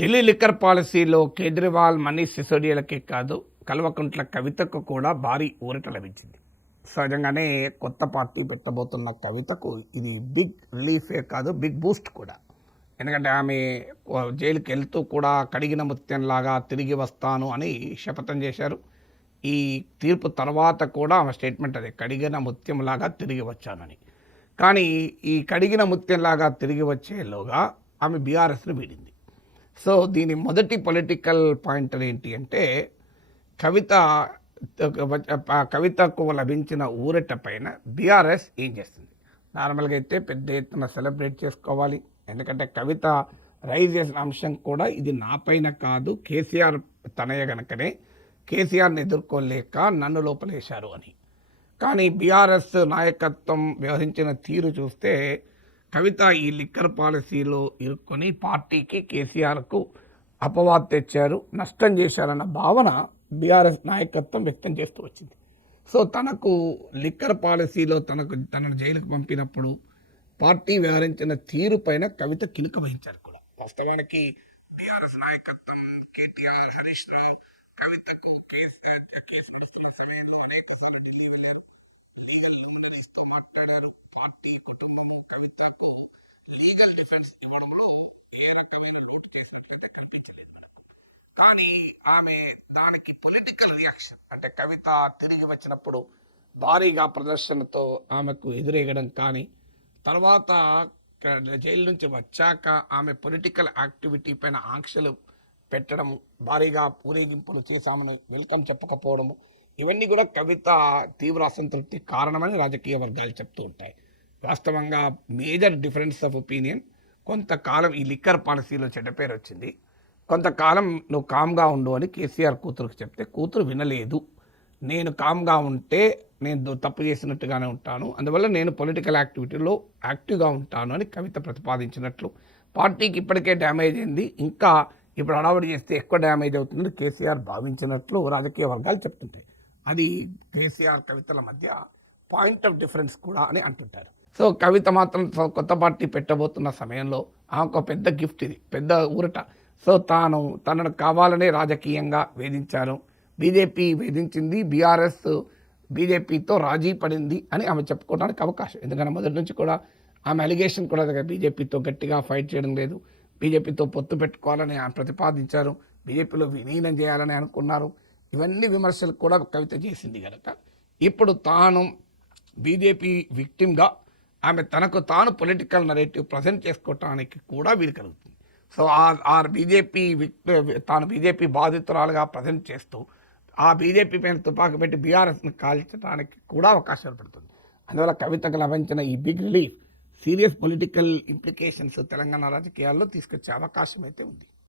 Delhi liquor పాలసీలో కేజ్రీవాల్, మనీష్ సిసోడియాలకే కాదు, కల్వకుంట్ల కవితకు కూడా భారీ ఊరట లభించింది. సహజంగానే కొత్త పార్టీ పెట్టబోతున్న కవితకు ఇది బిగ్ రిలీఫే కాదు, బిగ్ బూస్ట్ కూడా. ఎందుకంటే ఆమె జైలుకి వెళ్తూ కూడా కడిగిన ముత్యంలాగా తిరిగి వస్తాను అని శపథం చేశారు. ఈ తీర్పు తర్వాత కూడా ఆమె స్టేట్మెంట్ అదే, కడిగిన ముత్యంలాగా తిరిగి వచ్చానని. కానీ ఈ కడిగిన ముత్యంలాగా తిరిగి వచ్చేలోగా ఆమె బీఆర్ఎస్ని వీడింది. సో దీని మొదటి పొలిటికల్ పాయింటర్ ఏంటి అంటే, కవితకు లభించిన ఊరట పైన బీఆర్ఎస్ ఏం చేస్తుంది. నార్మల్గా అయితే పెద్ద ఎత్తున సెలబ్రేట్ చేసుకోవాలి, ఎందుకంటే కవిత రైజ్ చేసిన అంశం కూడా ఇది నా పైన కాదు, కేసీఆర్ తనయ గనకనే కేసీఆర్ని ఎదుర్కోలేక నన్ను లోపలేశారు అని. కానీ బీఆర్ఎస్ నాయకత్వం వ్యవహరించిన తీరు చూస్తే కవిత ఈ లిక్కర్ పాలసీలో ఇరుక్కొని పార్టీకి, కేసీఆర్కు అపవాదు తెచ్చారు, నష్టం చేశారన్న భావన బీఆర్ఎస్ నాయకత్వం వ్యక్తం చేస్తూ వచ్చింది. సో తనకు లిక్కర్ పాలసీలో తనను జైలుకు పంపినప్పుడు పార్టీ వ్యవహరించిన తీరు పైన కవిత కినుక వహించారు కూడా. వాస్తవానికి బీఆర్ఎస్ నాయకత్వం, కేటీఆర్, హరీష్ రావు కవితకు కేసు నడుస్తున్న సమయంలో అనేకసార్లు ఢిల్లీ వెళ్ళారు, లీగల్ లుమినరీస్తో మాట్లాడారు. పార్టీ, కుటుంబము కవితకు లీగల్ డిఫెన్స్ ఇవ్వడంలో ఏ రకమైన లోటు చేసినట్లయితే కనిపించలేదు మనకు. కానీ ఆమె దానికి పొలిటికల్ రియాక్షన్, అంటే కవిత తిరిగి వచ్చినప్పుడు భారీగా ప్రదర్శనతో ఆమెకు ఎదురేగడం, కానీ తర్వాత జైలు నుంచి వచ్చాక ఆమె పొలిటికల్ యాక్టివిటీ పైన ఆంక్షలు పెట్టడం, భారీగా ఊరేగింపులు చేశామని వెల్కమ్ చెప్పకపోవడము, ఇవన్నీ కూడా కవిత తీవ్ర అసంతృప్తి కారణమని రాజకీయ వర్గాలు చెప్తూ ఉంటాయి. వాస్తవంగా మేజర్ డిఫరెన్స్ ఆఫ్ ఒపీనియన్, కొంతకాలం ఈ లిక్కర్ పాలసీలో చెడ్డ పేరు వచ్చింది, కొంతకాలం నువ్వు కామ్గా ఉండు అని కేసీఆర్ కూతురుకు చెప్తే కూతురు వినలేదు. నేను కామ్గా ఉంటే నేను తప్పు చేసినట్టుగానే ఉంటాను, అందువల్ల నేను పొలిటికల్ యాక్టివిటీలో యాక్టివ్గా ఉంటాను అని కవిత ప్రతిపాదించినట్లు, పార్టీకి ఇప్పటికే డ్యామేజ్ అయింది, ఇంకా ఇప్పుడు హడావుడి చేస్తే ఎక్కువ డ్యామేజ్ అవుతుందని కేసీఆర్ భావించినట్లు రాజకీయ వర్గాలు చెప్తుంటాయి. అది కేసీఆర్ కవితల మధ్య పాయింట్ ఆఫ్ డిఫరెన్స్ కూడా అని అంటుంటారు. సో కవిత మాత్రం కొత్త పార్టీ పెట్టబోతున్న సమయంలో ఆమెకు పెద్ద గిఫ్ట్, ఇది పెద్ద ఊరట. సో తనను కావాలనే రాజకీయంగా వేధించారు, బీజేపీ వేధించింది, బీఆర్ఎస్ బీజేపీతో రాజీ పడింది అని ఆమె చెప్పుకోవడానికి అవకాశం. ఎందుకంటే మొదటి నుంచి కూడా ఆమె అలిగేషన్ కూడా బీజేపీతో గట్టిగా ఫైట్ చేయడం లేదు, బీజేపీతో పొత్తు పెట్టుకోవాలని ఆమె ప్రతిపాదించారు, బీజేపీలో విలీనం చేయాలని అనుకున్నారు. ఇవన్నీ విమర్శలు కూడా కవిత చేసింది కనుక ఇప్పుడు తాను బీజేపీ విక్టిమ్గా ఆమె తనకు తాను పొలిటికల్ నరేటివ్ ప్రజెంట్ చేసుకోవటానికి కూడా వీలు కలుగుతుంది. సో తాను బీజేపీ బాధితురాలుగా ప్రజెంట్ చేస్తూ ఆ బీజేపీ పైన తుపాకు పెట్టి బీఆర్ఎస్ని కాల్చడానికి కూడా అవకాశాలు పడుతుంది. అందువల్ల కవితకు లభించిన ఈ big relief serious political implications Telangana రాజకీయాల్లో తీసుకొచ్చే అవకాశం అయితే ఉంది.